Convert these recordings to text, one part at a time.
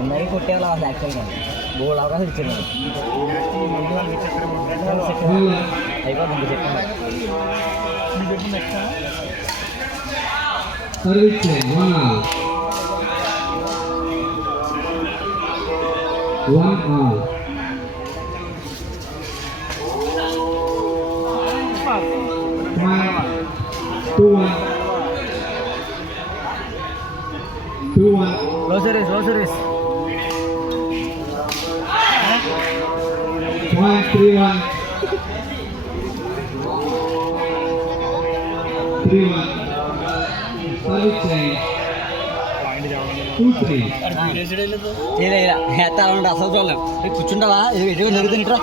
ఉన్నాయి కొట్టేవాళ్ళు వాళ్ళు యాక్చువల్గా బోల్ అవకాశం ఇచ్చారు అయిపోతుంది చెప్పండి Groceries. 3-1. Service change. 2-3. అసలు చూడలేం కూర్చుంటావా ఎటువంటి జరుగుతుంది ఇట్రా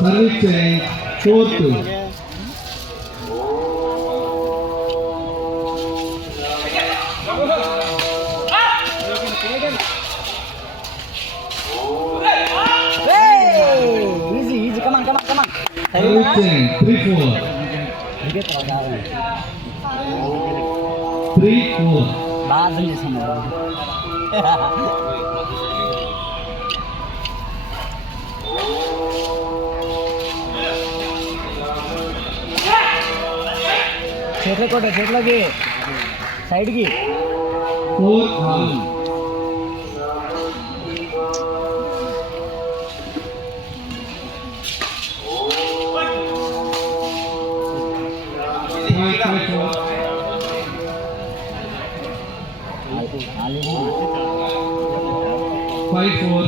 Service change. 4-2. Easy, come on. Service change. 3-4. 3-4. బాగా అర్థం చేస్తున్నారు చేతిలోకి సైడ్కి 4-1. Five, 4.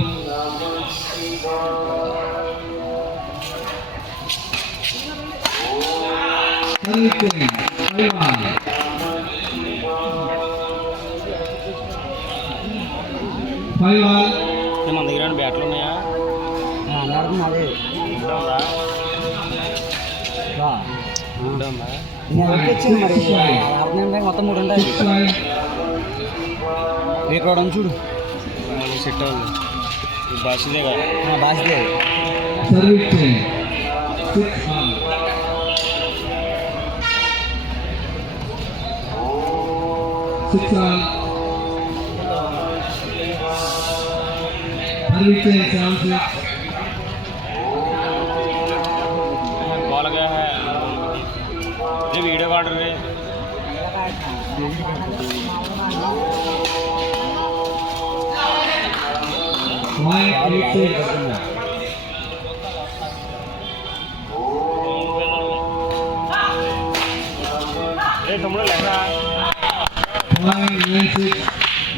Servicing. 5-1. మన దగ్గర బ్యాట్లు ఉన్నాయా అన్నాడు అదే వచ్చింది మరి మొత్తం 3 ఉంటాయి ఇక్కడ చూడు సెట్ అవ్వదు బాసిదే బాసిదే Servicing. 6-1. Servicing 7-6. బాలగా ये वीडियो काट रहे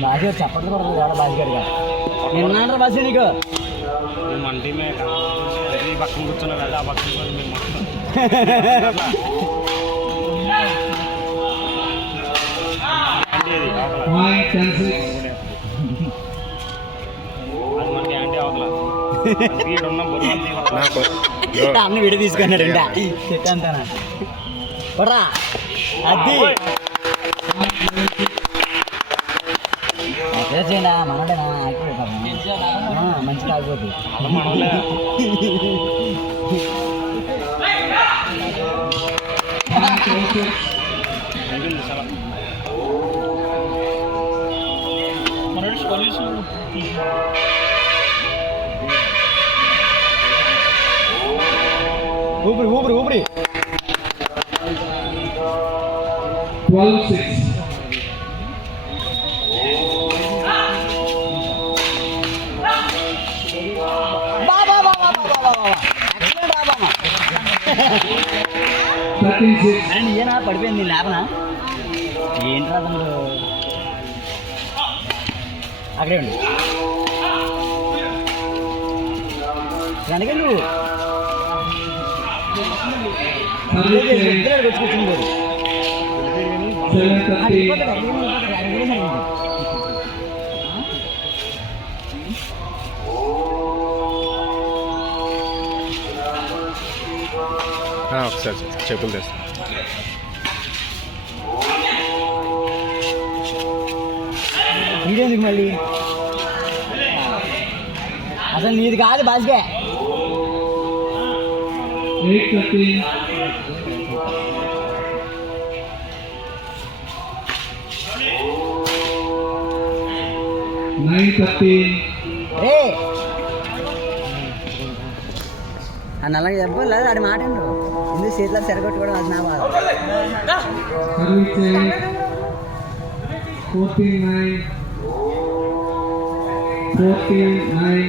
బాగా చెప్పట్లు కూడా బాజిగాడిగా నిన్న బాసి నీకు మండి ఈ పక్కన కూర్చున్నా కదా ఆ పక్కన మేము అన్ని విడి తీసుకున్నాడు చెట్టు అంతా పడరా అది చేయండి మనడేనా మంచి తాగిపోతుంది ఊపిరి 12-6. ఏనా పడిపోయింది లేపనా ఏంట్రా తమ్ముడు అక్కడే ఉండి వెనక నువ్వు కూర్చుంది ఒకసారి చెప్పులు తెస్తా ఇదేందుకు మళ్ళీ అసలు నీది కాదు బాస్కే 8-13. 9-13. రే అని అలాగే చెప్పలేదు ఆడి మాట ఏంటో ఎందుకు చేతిలో చెరగొట్టుకోవడం అది నా బాధ. Service change. 14-9. 14-9.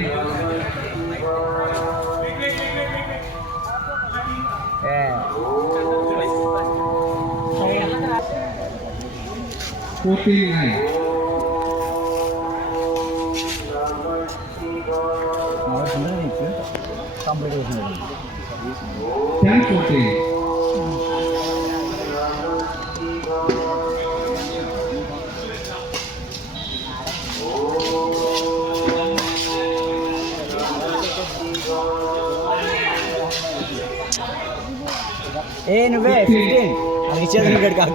ఏ. 14-9. కంప్లీట్ చేసింది 10-14. ఏ నువ్వే 15 అది ఇచ్చేది ఇక్కడ కాదు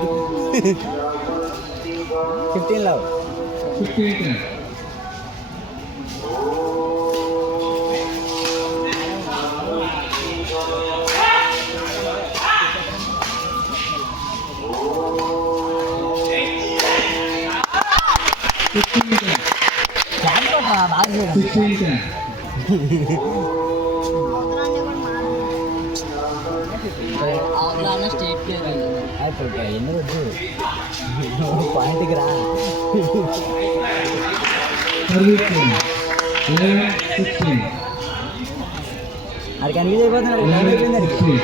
15 లో 15-10. బాగా 16-10. స్టేట్ ప్లేయర్ ఎందుకు వద్దు పాయింట్కి రా. Service change. 11-16. అది కన్ఫ్యూజ్ అయిపోతున్నాడు టైం అయిపోయింది అడిగి 11-16.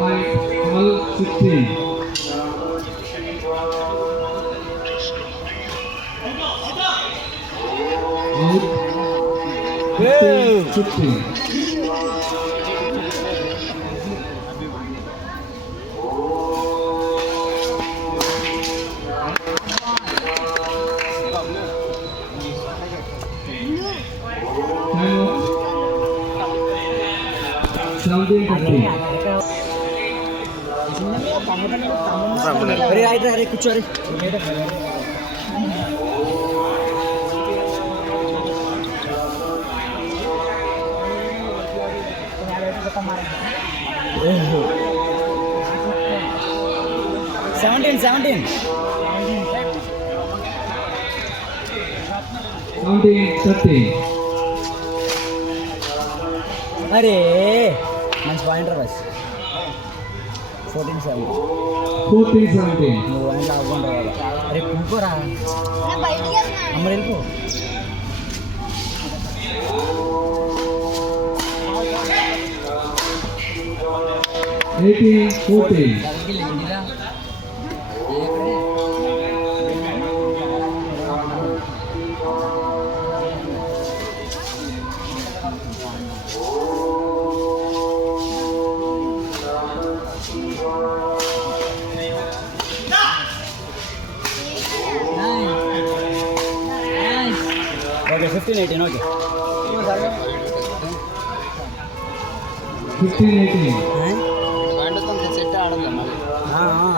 White 12-16. Out 15-15. Time out. 17-15. అరే రైట్ అరే కూర్చోరి సెవెంటీన్ 17-13. అరే మంచి పాయింట్ రా బస్ 14-7 14-17. నువ్వు పాయింట్లు అవ్వకుండా అరే కూకోరా అమ్మ వెళ్ళిపో Eighteen, 14. ఓకే 15-18 ఓకే 15-18. సెట్ ఆడదు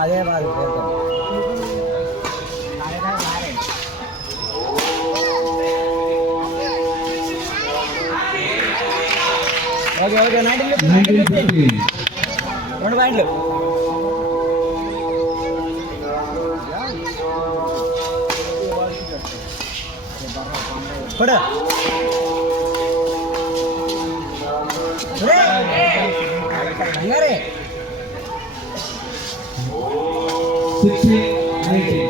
అదే బాధ ఓకే ఓకే 19-15. 2 పాయింట్లు కూడా కంగారే 16-19.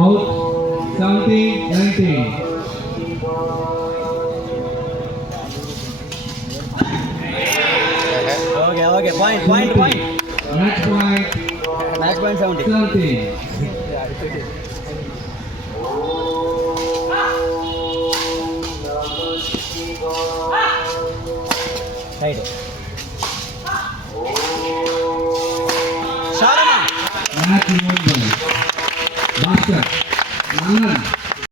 Out 17-19. Okay okay point Match point match point 70 17. Right షారమా Match number. Basket. Nanan.